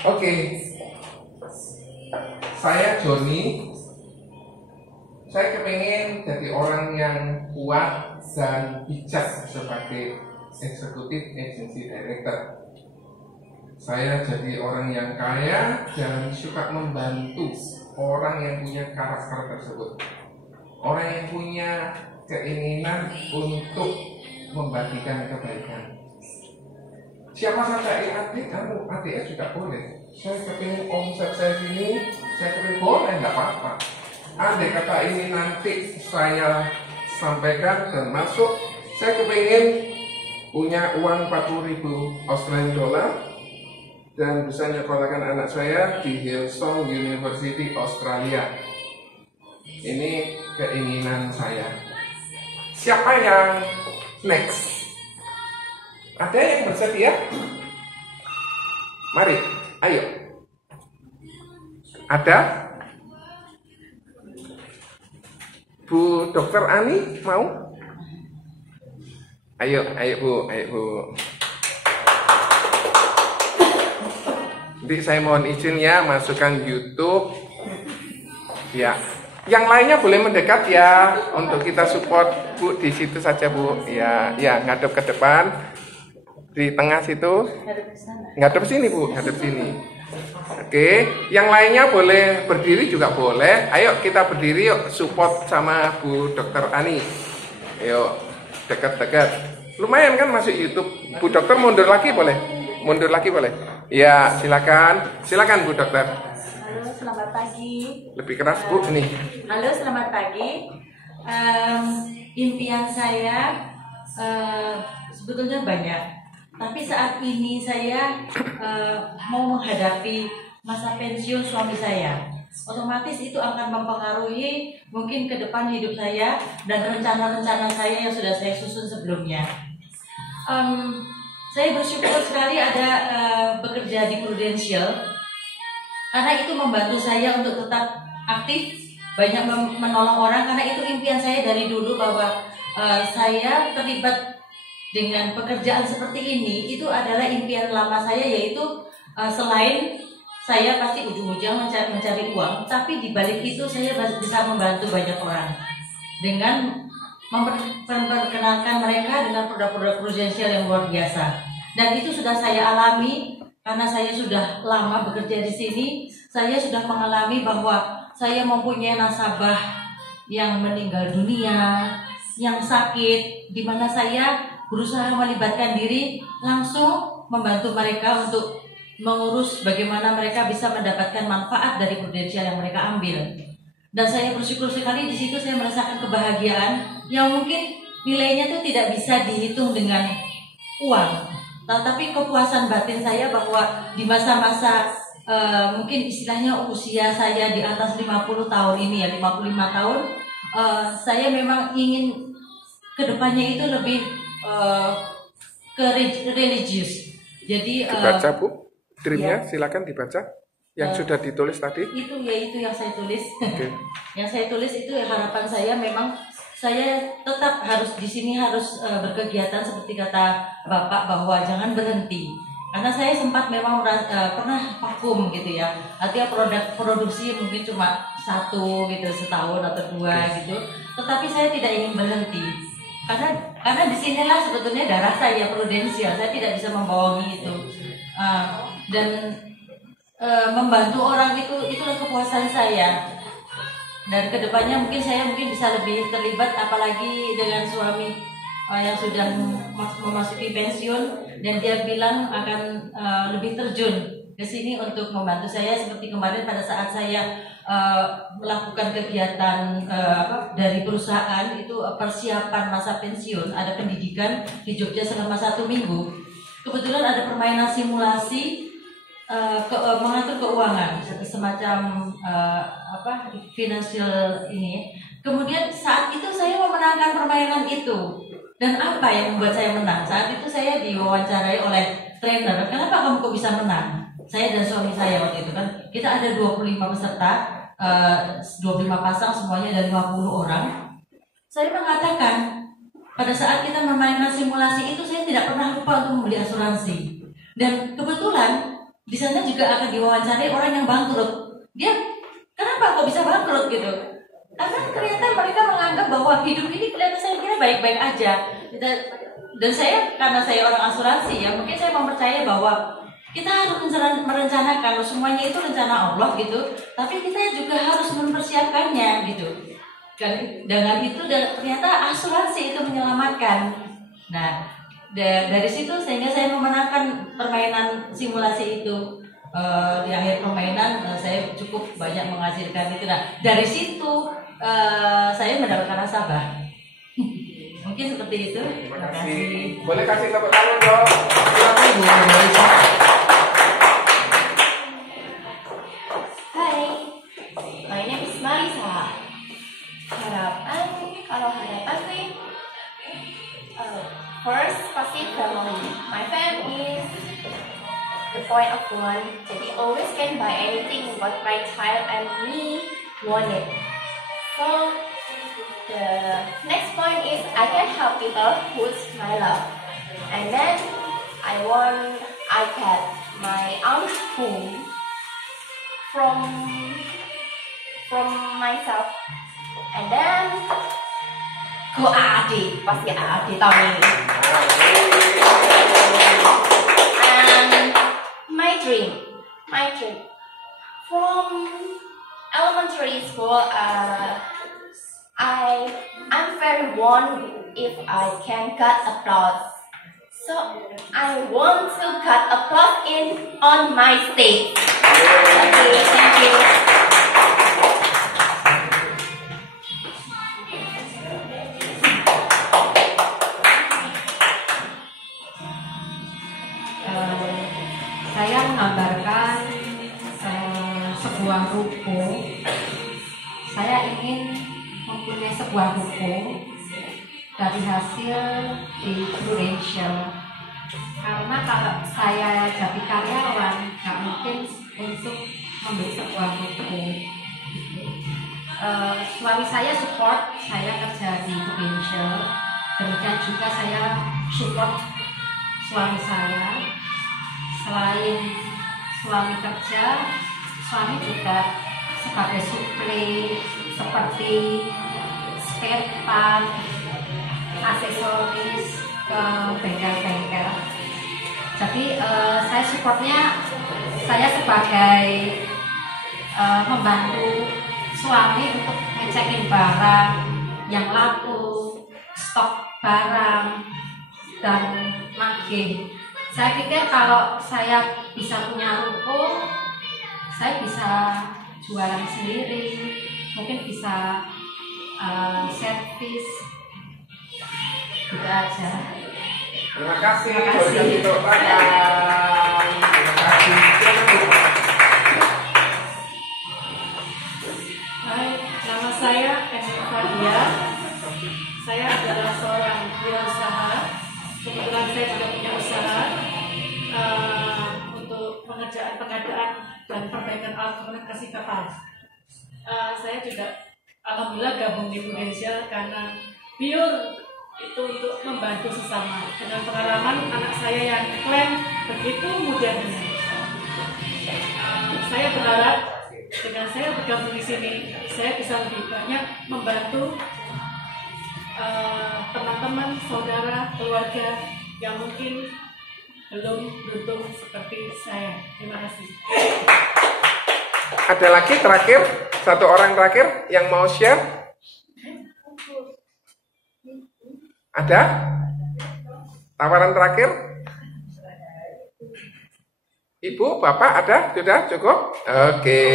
Oke, saya Joni. Saya kepengen jadi orang yang kuat dan bijak sebagai eksekutif agency director. Saya jadi orang yang kaya dan suka membantu orang yang punya karakter tersebut. Orang yang punya keinginan untuk membagikan kebaikan. Siapa saja adik juga boleh. Saya kepingin omset saya sini, saya kepingin boleh, nggak apa-apa. Andai kata ini nanti saya sampaikan dan masuk, saya kepingin punya uang 40.000 Australian dollar dan bisa nyekolahkan anak saya di Hillsong University Australia. Ini keinginan saya. Siapa yang next? Ada yang bersedia? Mari, ayo. Ada? Bu Dokter Ani mau? Ayo Bu. Nanti saya mohon izin ya, masukkan YouTube. Ya. Yang lainnya boleh mendekat ya, untuk kita support Bu di situ saja Bu. Ya, ngadep ke depan. Di tengah situ, ngadep sini Bu, ngadep sini. Oke, yang lainnya boleh berdiri juga boleh. Ayo kita berdiri yuk, support sama Bu Dokter Ani. Ayo, dekat-dekat. Lumayan kan masuk YouTube. Bu Dokter mundur lagi boleh? Mundur lagi boleh? Ya, silakan Bu Dokter. Halo, selamat pagi. Lebih keras Bu nih. Halo, selamat pagi. Impian saya sebetulnya banyak. Tapi saat ini saya mau menghadapi masa pensiun suami saya. Otomatis itu akan mempengaruhi mungkin ke depan hidup saya dan rencana-rencana saya yang sudah saya susun sebelumnya. Saya bersyukur sekali ada bekerja di Prudential karena itu membantu saya untuk tetap aktif, banyak menolong orang karena itu impian saya dari dulu bahwa saya terlibat dengan pekerjaan seperti ini. Itu adalah impian lama saya, yaitu selain saya pasti ujung-ujung mencari uang, tapi di balik itu saya bisa membantu banyak orang dengan memperkenalkan mereka dengan produk-produk Prudential yang luar biasa. Dan itu sudah saya alami karena saya sudah lama bekerja di sini. Saya sudah mengalami bahwa saya mempunyai nasabah yang meninggal dunia, yang sakit, di mana saya berusaha melibatkan diri langsung membantu mereka untuk mengurus bagaimana mereka bisa mendapatkan manfaat dari Prudential yang mereka ambil. Dan saya bersyukur sekali di situ saya merasakan kebahagiaan yang mungkin nilainya itu tidak bisa dihitung dengan uang. Tapi kepuasan batin saya bahwa di masa-masa mungkin istilahnya usia saya di atas 50 tahun ini ya, 55 tahun, saya memang ingin kedepannya itu lebih ke religius. Jadi dibaca Bu, dreamnya ya. Silakan dibaca. Yang sudah ditulis tadi. Itu yang saya tulis. Okay. Yang saya tulis itu harapan saya memang saya tetap harus di sini harus berkegiatan seperti kata Bapak bahwa jangan berhenti. Karena saya sempat memang pernah vakum gitu ya. Artinya produksi mungkin cuma 1 gitu setahun atau 2 gitu. Tetapi saya tidak ingin berhenti. Karena disinilah sebetulnya darah saya Prudential, saya tidak bisa membohongi itu. Dan membantu orang itulah kepuasan saya. Dan kedepannya mungkin saya bisa lebih terlibat, apalagi dengan suami yang sudah memasuki pensiun dan dia bilang akan lebih terjun ke sini untuk membantu saya seperti kemarin pada saat saya melakukan kegiatan dari perusahaan itu persiapan masa pensiun, ada pendidikan di Jogja selama 1 minggu. Kebetulan ada permainan simulasi mengatur keuangan, semacam financial ini. Kemudian saat itu saya memenangkan permainan itu. Dan apa yang membuat saya menang? Saat itu saya diwawancarai oleh trainer. Kenapa kamu kok bisa menang? Saya dan suami saya waktu itu kan, kita ada 25 peserta, 25 pasang semuanya dari 50 orang. Saya mengatakan pada saat kita memainkan simulasi itu saya tidak pernah lupa untuk membeli asuransi. Dan kebetulan di sana juga akan diwawancarai orang yang bangkrut. Dia kenapa kok bisa bangkrut gitu? Karena ternyata mereka menganggap bahwa hidup ini kelihatan saya kira baik-baik aja. Dan saya karena saya orang asuransi ya, mungkin saya mempercayai bahwa kita harus merencanakan, semuanya itu rencana Allah gitu. Tapi kita juga harus mempersiapkannya gitu. Dan dengan itu ternyata asuransi itu menyelamatkan. Nah, dari situ sehingga saya memenangkan permainan simulasi itu. Di akhir permainan saya cukup banyak menghasilkan itu. Nah, dari situ saya mendapatkan nasabah. Mungkin seperti itu. Terima kasih. Boleh kasih tepuk tangan dong. Silakan Bu. Hai, my name is Marisa. Kalau harapan sih, first pasti family. My family is the point of one. Jadi always can buy anything what my child and me wanted. So the next point is I can help people who's my love. And then I want iPad, my own home from myself. And then go AAD, pasti AAD tahun ini. And my dream from elementary school. I'm very want if I can cut applause. So I want to cut applause on my stage. Okay, thank you. Saya menggambarkan sebuah ruko. Saya ingin mempunyai sebuah ruko dari hasil di Prudential. Karena kalau saya jadi karyawan, nggak mungkin untuk membeli sebuah ruko. Suami saya support saya kerja di Prudential. Demikian juga saya support suami saya. Selain suami kerja, suami juga sebagai suplai seperti spare part, aksesoris ke bengkel-bengkel. Jadi saya supportnya, saya sebagai membantu suami untuk ngecekin barang yang laku, stok barang, dan nagih. Saya pikir kalau saya bisa punya ruko, saya bisa jualan sendiri, mungkin bisa servis, gitu aja. Terima kasih. Terima kasih. Terima kasih. Hai, nama saya Eni Fadia. Saya adalah seorang wirausaha. Kebetulan saya juga punya usaha untuk pengadaan dan perbaikan alat komunikasi kapal. Saya juga alhamdulillah gabung di Prudential karena pure itu untuk membantu sesama. Dengan pengalaman anak saya yang klaim begitu mudahnya. Saya berharap dengan saya bergabung di sini, saya bisa lebih banyak membantu teman-teman, saudara, keluarga yang mungkin belum beruntung seperti saya. Terima kasih. Ada lagi terakhir, satu orang terakhir yang mau share? Ada? Tawaran terakhir? Ibu, Bapak ada? Sudah cukup? Oke.